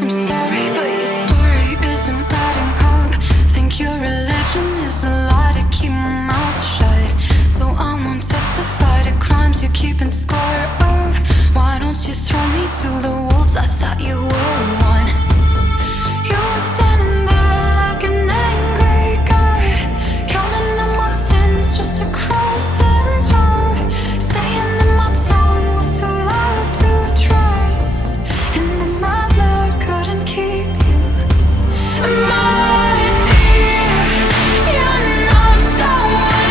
I'm sorry, but your story isn't adding up. Think your religion is a lie to keep my mouth shut. So I won't testify to crimes you're keeping score of. Why don't you throw me to the wolves? I thought you were one. You were standing there like an angry god, counting on my sins just to cross them off, saying that my tongue was too loud to trust, and that my blood couldn't keep you. My dear, you're not so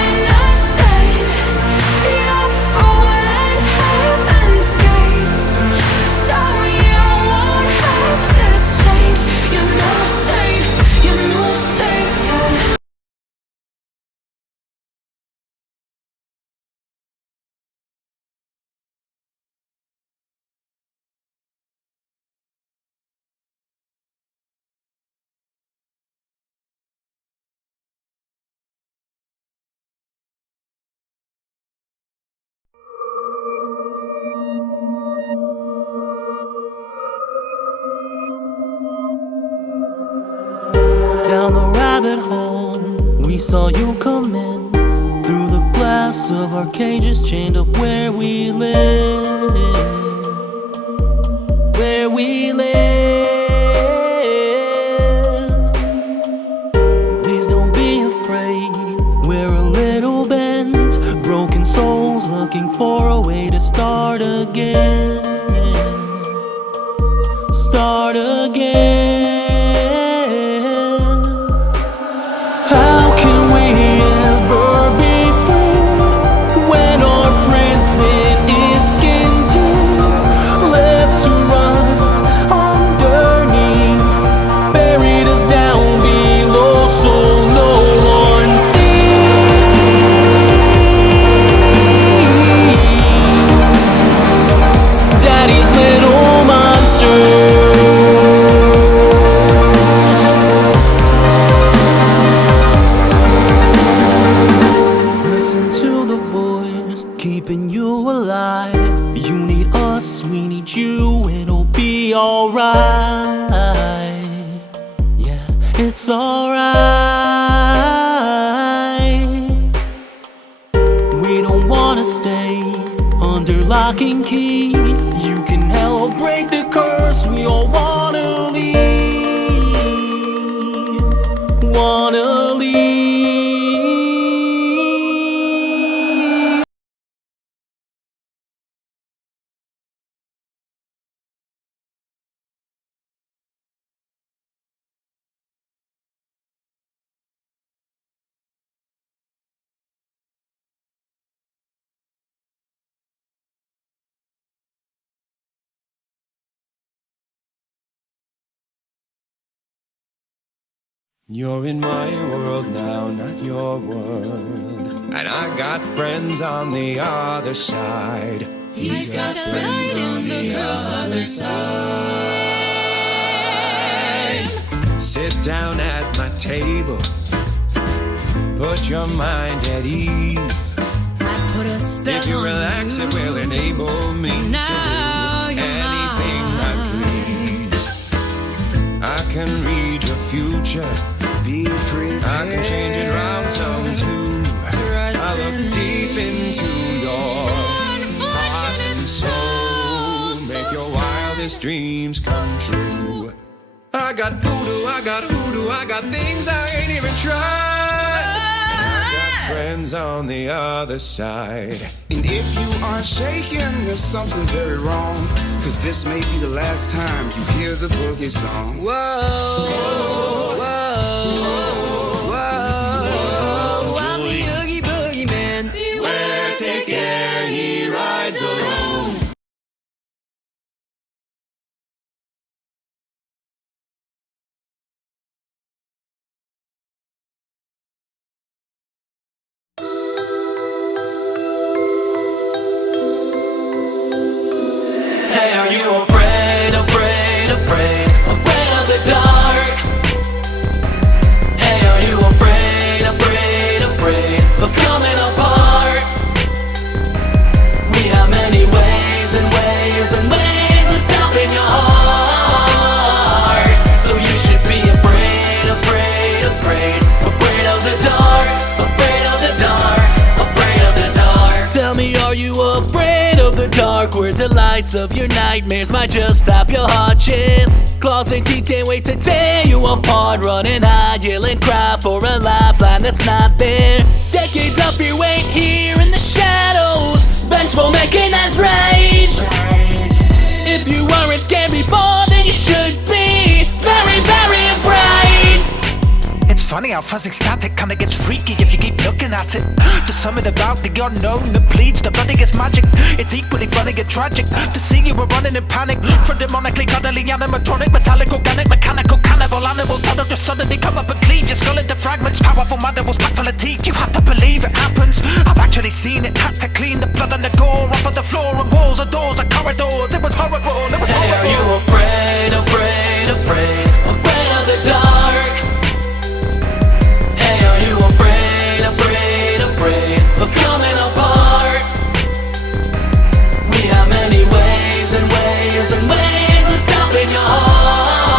innocent. You're fooling heaven's gates, so you won't have to change. You're no saint, you're no savior. Down the rabbit hole, we saw you come in through the glass of our cages chained up where we live, where we live. Please don't be afraid, we're a little bent, broken souls looking for a way to start again, start again. How can we ever be free when our prison is skin deep, left to rust underneath, buried us down below so no one sees Daddy's little monster. Keeping you alive. You need us, we need you. It'll be alright. Yeah, it's alright. We don't wanna stay under lock and key. You can help break the curse. We all wanna leave, wanna leave. You're in my world now, not your world. And I got friends on the other side. He's got friends on the other side. Sit down at my table, put your mind at ease. I put a spell if you on relax, you. it will enable me Now to do anything I please. I can read your future. Be prepared. I can change it round some too. I look deep into your heart and soul. Make your wildest dreams come true. I got voodoo, I got hoodoo, I got things I ain't even tried. I got friends on the other side. And if you are shaking, there's something very wrong. Cause this may be the last time you hear the boogie song. Whoa, whoa, whoa, I'm the Oogie Boogie Man. Beware, take care, he rides alone. Hey, are you afraid, afraid, afraid, afraid of the dark? Hey, are you afraid, afraid, afraid of coming apart? We have many ways and ways and ways of stopping your heart. the lights of your nightmares might just stop your heart, chill. Claws and teeth can't wait to tear you apart. Running high, yelling, cry for a lifeline that's not there. Decades of fear wait here in the shadows, vengeful mechanized rage. If you weren't scared before, then you should be very, very afraid. It's funny how fuzzy static kinda gets freaky if you keep looking at it. There's something about the unknown that bleeds, the bloody gets magic. It's equally funny and tragic to see you were running in panic from demonically cuddly animatronic, metallic, organic, mechanical, cannibal animals that'll just suddenly come up and cleave your skull into fragments. Powerful mandibles packed full of teeth. You have to believe it happens. I've actually seen it. Had to clean the blood and the gore off of the floor and walls and doors and corridors. It was horrible. It was Hey, are horrible. you afraid, afraid, afraid, afraid of the dark? Hey, are you afraid, afraid, afraid of coming apart? We have many ways and ways and ways of stopping your heart.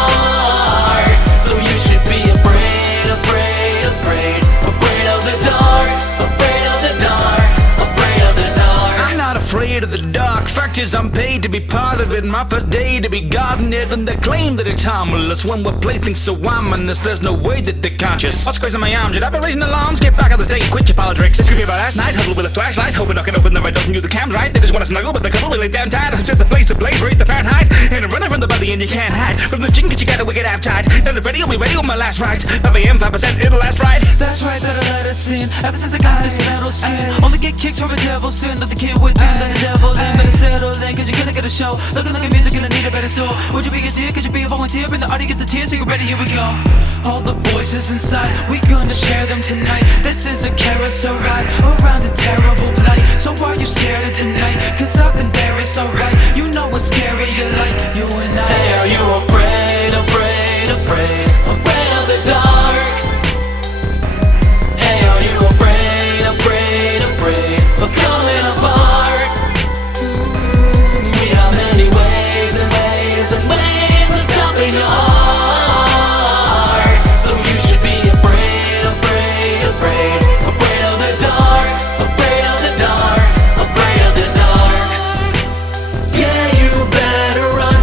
So you should be afraid, afraid, afraid, afraid of the dark, afraid of the dark, afraid of the dark. I'm not afraid of the dark. Fact is, I'm paid to be part of it. My first day to be guarding it, and they claim that it's harmless when we play things so ominous. There's no way that they're conscious. What's crazy in my arms? Should I be raising alarms? Get back on the stage, quit your politics. It's creepy about last night, huddle with a flashlight, hoping I can open the right doesn't use the cams right. They just wanna snuggle, but they cuddle really damn tight. It's just a place to blaze, raise the Fahrenheit, and I'm running from the body and you can't hide from the chin 'cause you got a wicked appetite. Then the ready, I'll be ready on my last rides. 5 AM, 5%, it'll last right. That's right, better let us in. Ever since I got this metal skin, only get kicks from a devil's sin. Let the kid within, let the devil in. Better settle in, cause you're gonna get a show. Looking like a music, gonna need a better soul. Would you be a dear? Could you be a volunteer? Bring the audience to tears, so you're ready, here we go. All the voices inside, we gonna share them tonight. This is a carousel ride around a terrible plight. So are you scared of the night? Cause I've been there, it's alright. You know what's scary, you like you and I. Hey, are you afraid, afraid, afraid, afraid of the dark? Hey, are you afraid, afraid, afraid of coming apart? We have many ways and ways and ways of stopping your heart. So you should be afraid, afraid, afraid, afraid of the dark, afraid of the dark, afraid of the dark. Yeah, you better run.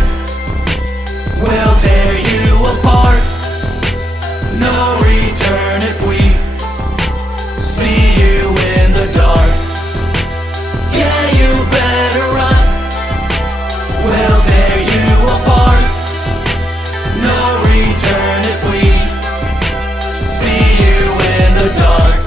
We'll tear you apart. No return if we see you in the dark. Yeah, you better run. We'll tear you apart. No return if we see you in the dark.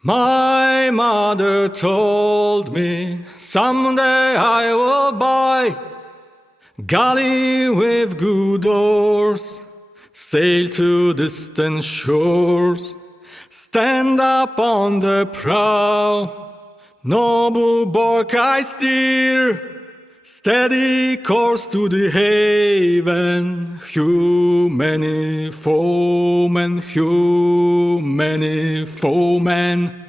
My mother told me someday I will buy galley with good oars, sail to distant shores, stand up on the prow, noble bark I steer, steady course to the haven, hew many foemen, hew many foemen.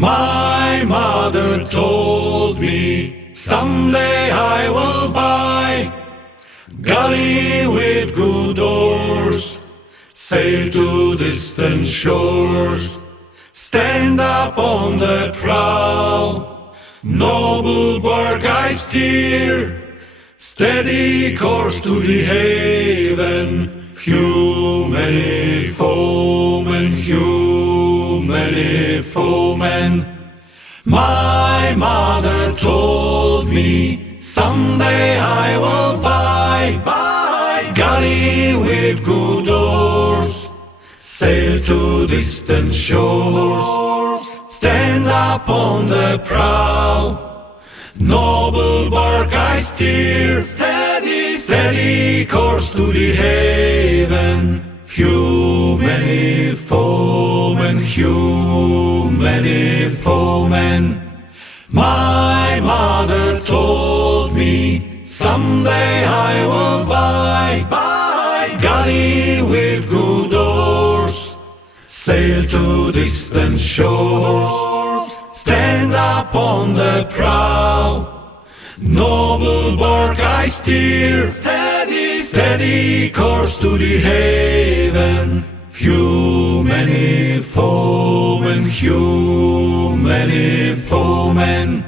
My mother told me someday I will buy galley with good oars, sail to distant shores, stand up on the prow, noble bark I steer, steady course to the haven, hew many foemen, hew many foemen. My mother told me someday I will buy galley with good oars, sail to distant shores, stand up on the prow, noble bark I steer, steady course to the haven, hew many foemen, hew many foemen. My mother told me someday I will buy galley with good oars, sail to distant shores, stand up on the prow, noble bark I steer, steady course to the haven, hew many foemen, hew many foemen.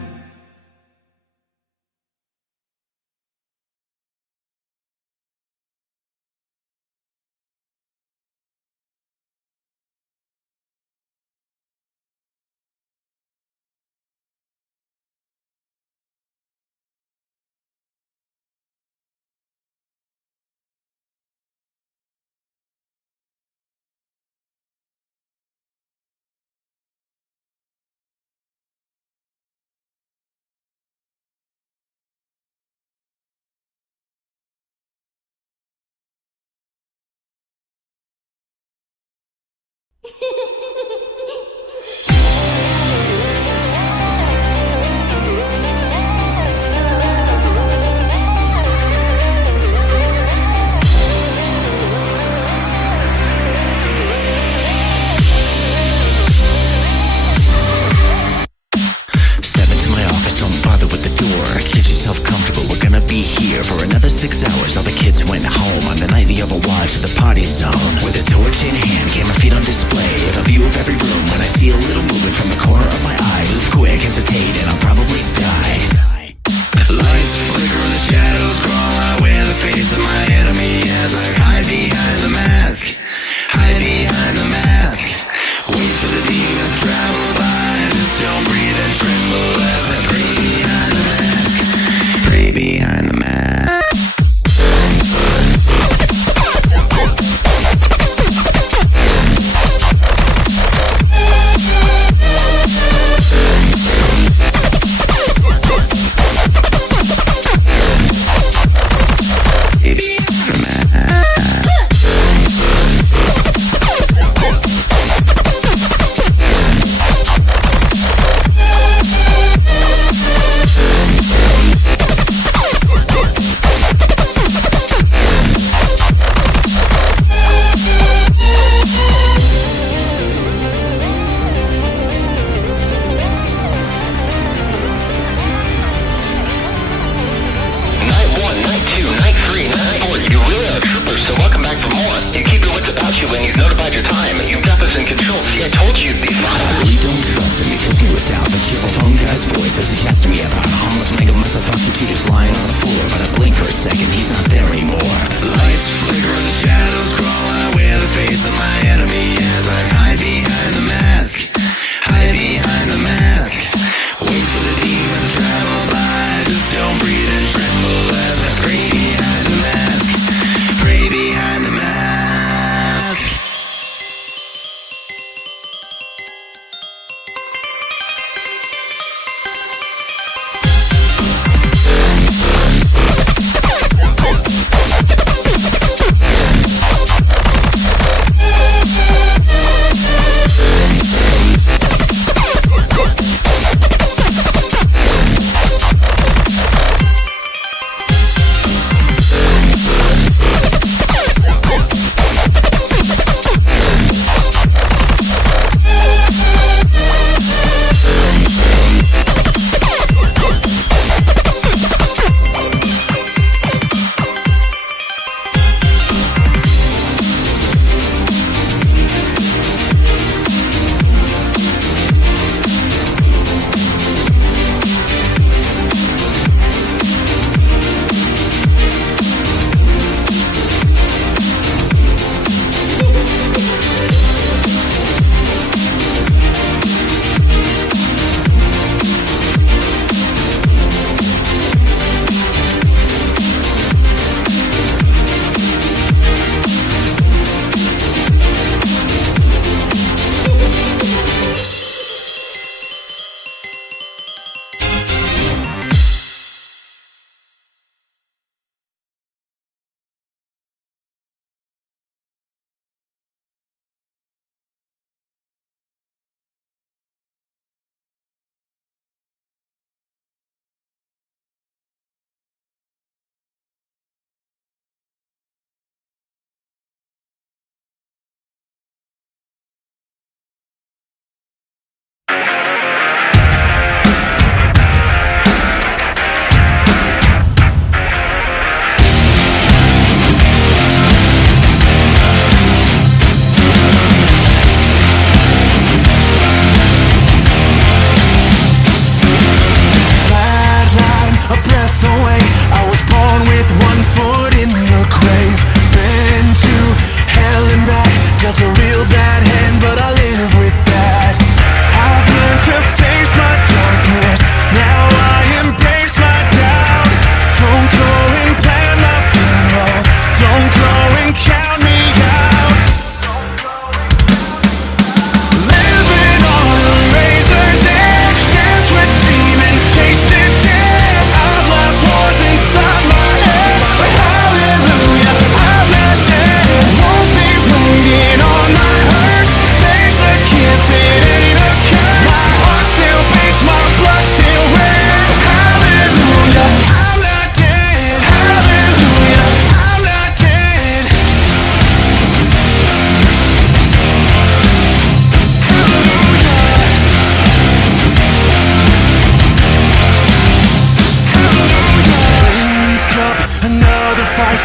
Be here for another 6 hours. All the kids went home on the night the overwatch of the party zone. With a torch in hand, camera feed on display, with a view of every room. When I see a little movement from the corner of my eye, move quick, hesitate, and I'll probably die. Lights flicker and the shadows crawl. I wear the face of my enemy as I hide behind the mask. Hide behind the mask. Wait for the demons to travel by. Just don't breathe and tremble as I pray behind the mask. Pray behind the mask.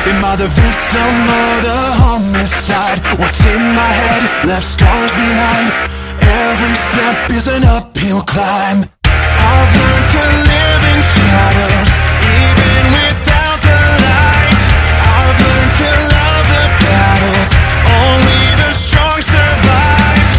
Am I the victim or the homicide? What's in my head left scars behind. Every step is an uphill climb. I've learned to live in shadows, even without the light. I've learned to love the battles, only the strong survive.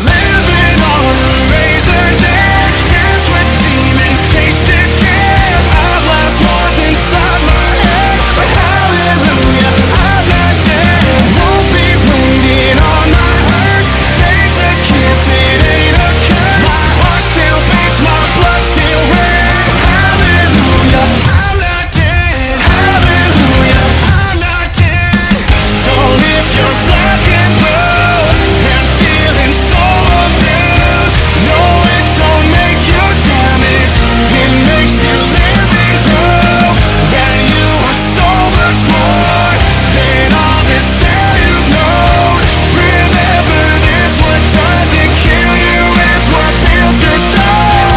Living on a razor's edge, dance with demons, tasted death. I've lost wars inside my head, but hallelujah, I'm not dead. Won't be waiting on my hearse. Fate's a gift, it ain't a curse. My heart still beats, my blood still red. Hallelujah, I'm not dead. Hallelujah, I'm not dead. So if you're black and blue and feeling so abused, no, it don't make you damaged. It makes you live and prove that you are so much more than all this hell you've known. Remember this, what doesn't kill you is what builds your throne.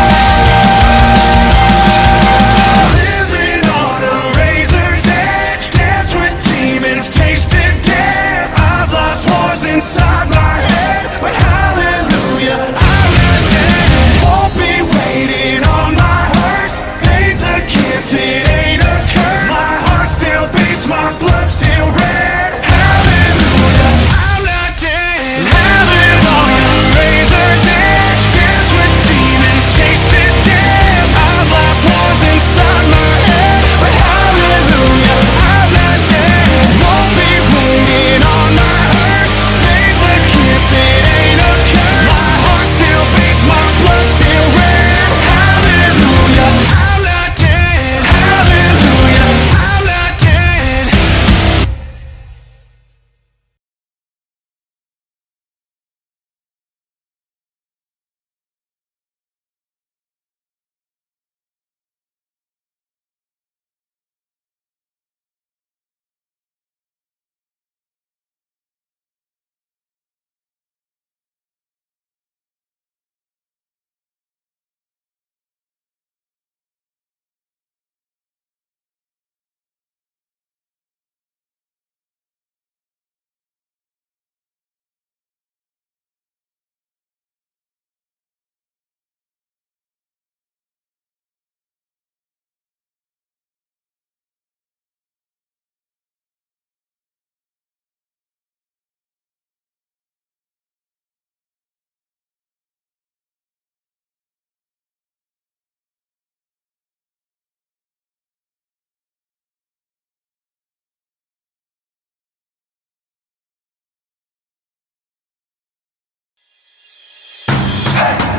Living on a razor's edge, dance with demons, tasted death. I've lost wars inside my head, but hallelujah, I'm not dead. Won't be waiting on my hearse. Pain's a gift, it ain't a curse. My heart still beats, my blood still red. Hallelujah, I'm not dead. Living on a razor's edge, dance with demons, tasted death. I've lost wars inside my head, but hallelujah, I'm not dead. Won't be waiting on my hearse. Pain's a gift, it ain't a curse. My heart still beats, my blood still red. Hallelujah, I'm not dead. Hallelujah, I'm not dead.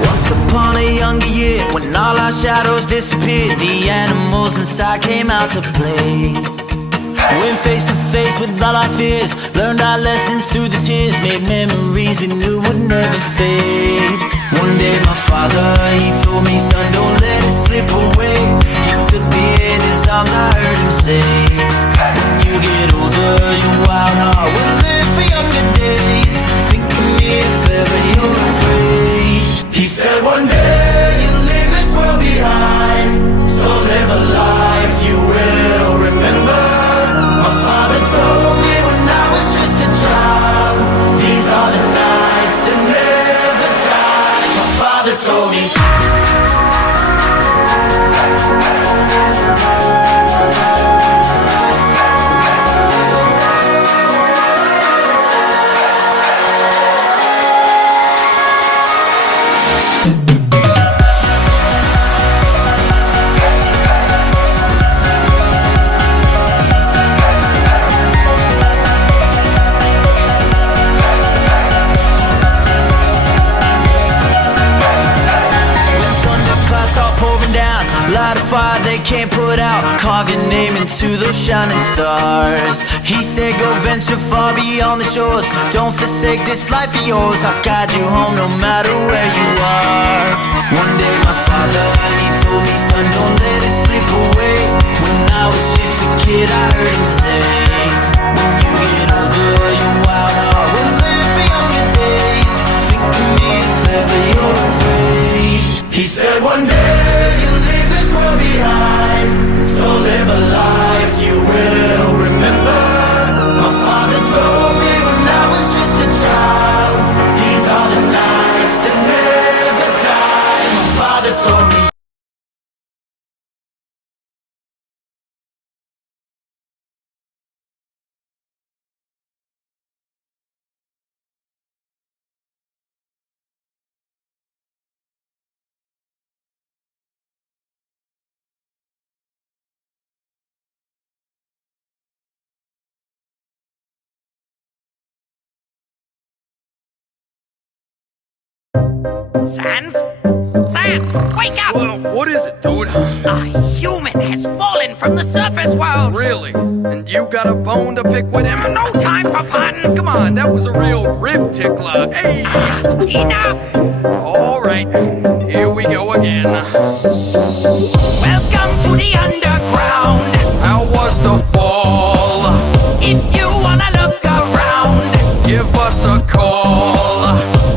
Once upon a younger year, when all our shadows disappeared, the animals inside came out to play. Went face to face with all our fears, learned our lessons through the tears, made memories we knew would never fade. One day my father, he told me, son, don't let it slip away. He took me in his arms, I heard him say, when you get older, your wild heart will live for younger days. Think of me if ever you're afraid. He said one day you'll leave this world behind, so live a life you will remember. My father told me when I was just a child, these are the nights to never die. My father told me. Light a fire they can't put out, carve your name into those shining stars. He said go venture far beyond the shores, don't forsake this life of yours. I'll guide you home no matter where you are. One day my father, he told me, son, don't let it slip away. When I was just a kid I heard him say, when you get older your wild heart will live for younger days. Think of me if ever you're afraid. He said one day you'll leave this world behind, so live a life Sans? Sans, wake up! What is it, dude? A human has fallen from the surface world! Really? And you got a bone to pick with him? No time for puns! Come on, that was a real rib tickler. Hey! Enough! Alright, here we go again. Welcome to the underground! How was the fall? If you wanna look around, give us a call.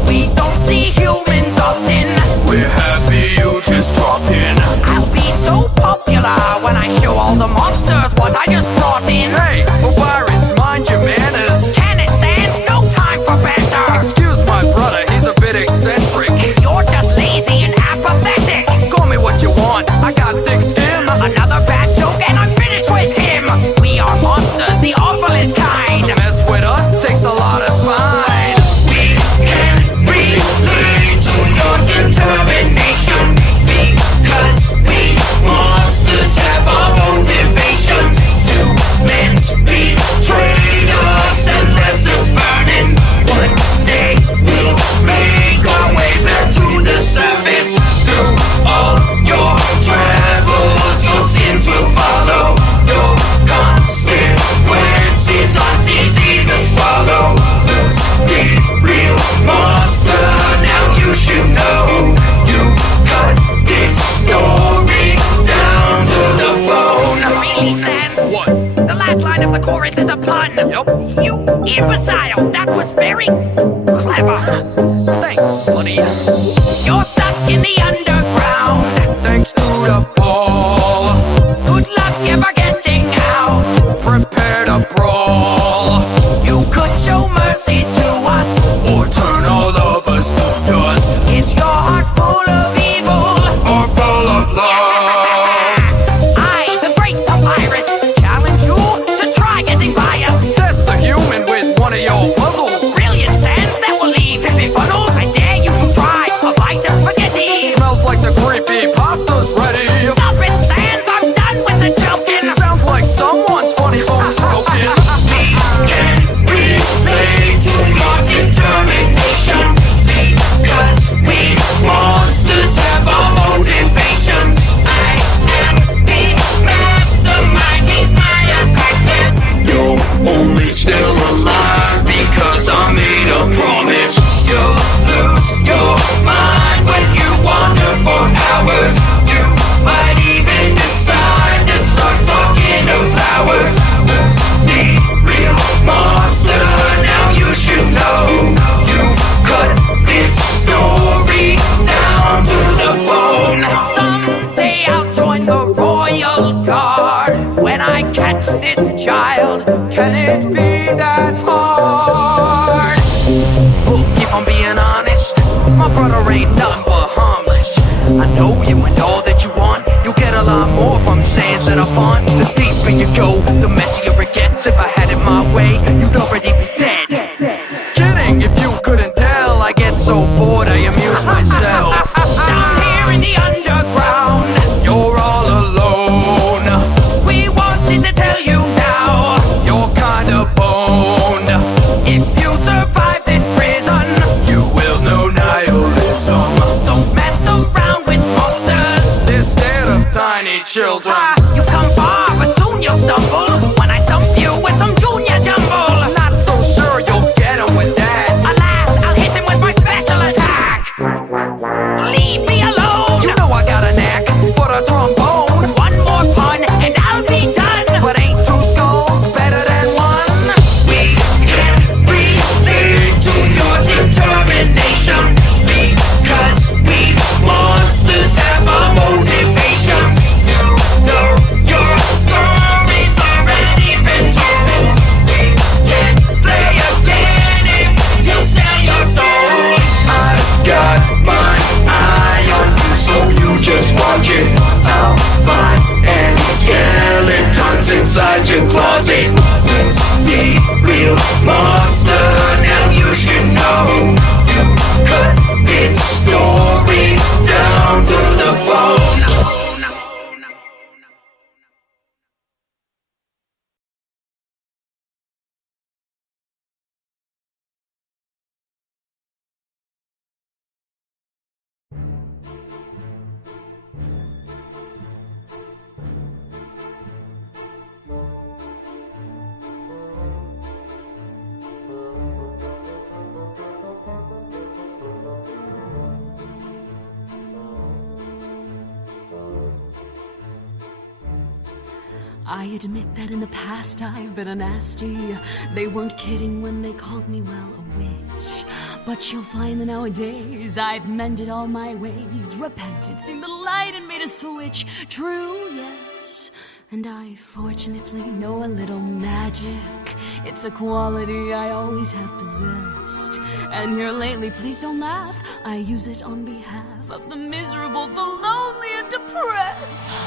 We don't see humans often. We're happy you just dropped in. I'll be so popular when I show all the monsters what I just brought in. Hey, Papyrus, mind your manners. Can it, Sans? No time for banter. Excuse my brother, he's a bit eccentric. You're just lazy and apathetic. Call me what you want, I got thick skin. Another bad joke and I'm finished with him. We are monsters, the awfulest kind. Mess with us takes a lot of spine. We can relate to your determination, because we monsters have our motivations. Humans betrayed us and left us burning. One day we'll make our way back to the surface. Through all your travels, your sins will follow. Your consequences aren't easy to swallow. Who's the real monster? Now you should know. You've cut this story down to the bone. Really, Sans? What? The last line of the chorus is a pun. Yup. You imbecile! That was very clever. Thanks, buddy. You're stuck in the underground. Thanks to the fall. Good luck ever getting out. Prepare to brawl. You could show mercy to us, Or turn all of us to dust. is your heart full of evil? Or full of love. I, the great Papyrus, challenge you to try getting by us. Test the human with one of your puzzles. Brilliant, Sans, that will leave hippie funnels. I dare you to try a bite of spaghetti. Smells like the creepy pasta's ready. Stop it, Sans, I'm done with the joking. Sounds like someone's funny home's broken. We can relate to your determination, because we monsters have our motivations. I am the mastermind, he's my accomplice. You're only still alive because I made a promise. You'll lose your mind when you wander for hours. You might even decide to start talking to flowers. Who's the real monster? Now you should know. You've cut this story down to the bone. Someday I'll join the royal guard. When I catch this child, can it be that hard? If I'm being honest, my brother ain't nothing but harmless. I know you and all that you want. You'll get a lot more from Sans that I fun. The deeper you go, the messier it gets. If I had it my way, you'd already be dead. Kidding, if you couldn't tell, I get so bored I amuse myself. Down here in the underground, You're all alone. we wanted to tell you now. You're kinda boned. If you survive this prison, You will know nihilism. don't mess around with monsters. They're scared of tiny children. You've come far, but soon you'll stumble when I stump you with some junior jumble. Not so sure you'll get him with that. Alas, I'll hit him with my special attack. Leave me alone. You know I got a knack for the trombone. One more pun and I'll be done. But ain't two skulls better than one? We can relate to your determination, because we monsters have our motivations. You know your stories are I admit that in the past I've been a nasty. They weren't kidding when they called me, well, a witch. But you'll find that nowadays I've mended all my ways, repented, seen the light and made a switch. True, yes, and I fortunately know a little magic. It's a quality I always have possessed. And here lately, please don't laugh, I use it on behalf of the miserable, the lonely and depressed.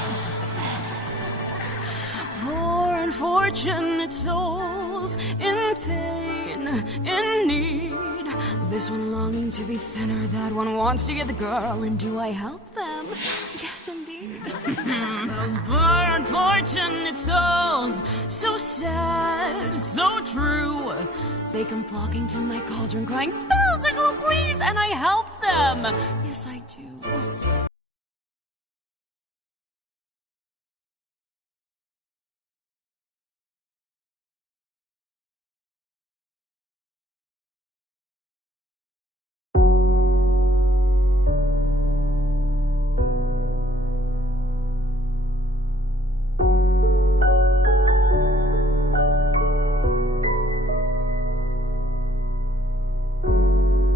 Poor unfortunate souls in pain, in need. This one longing to be thinner, that one wants to get the girl. And do I help them? Yes, indeed. Those poor unfortunate souls, so sad, so true. They come flocking to my cauldron, crying, spells, oh please, and I help them. Yes, I do.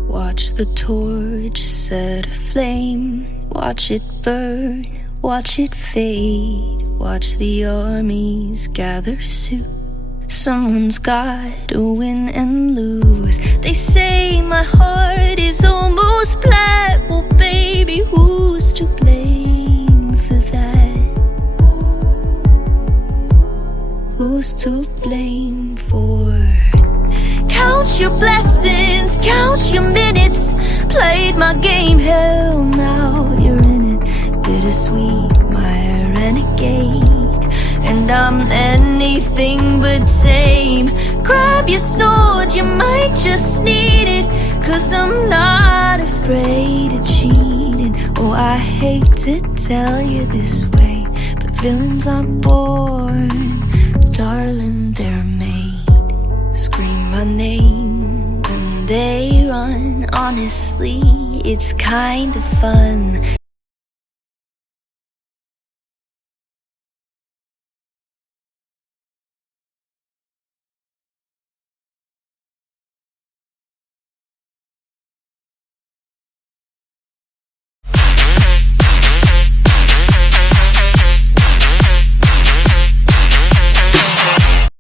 Watch the torch set aflame, watch it burn, watch it fade, watch the armies gather suit. Someone's gotta win and lose. They say my heart is almost black. Well, baby, who's to blame for that? Who's to blame for? Count your blessings, count your minutes. Played my game, hell, now you're in it. Bittersweet, my renegade. And I'm anything but tame. Grab your sword, you might just need it. 'Cause I'm not afraid of cheating. Oh, I hate to tell you this way, but villains aren't born, darling, they're made. Scream my name when they run. Honestly, it's kind of fun.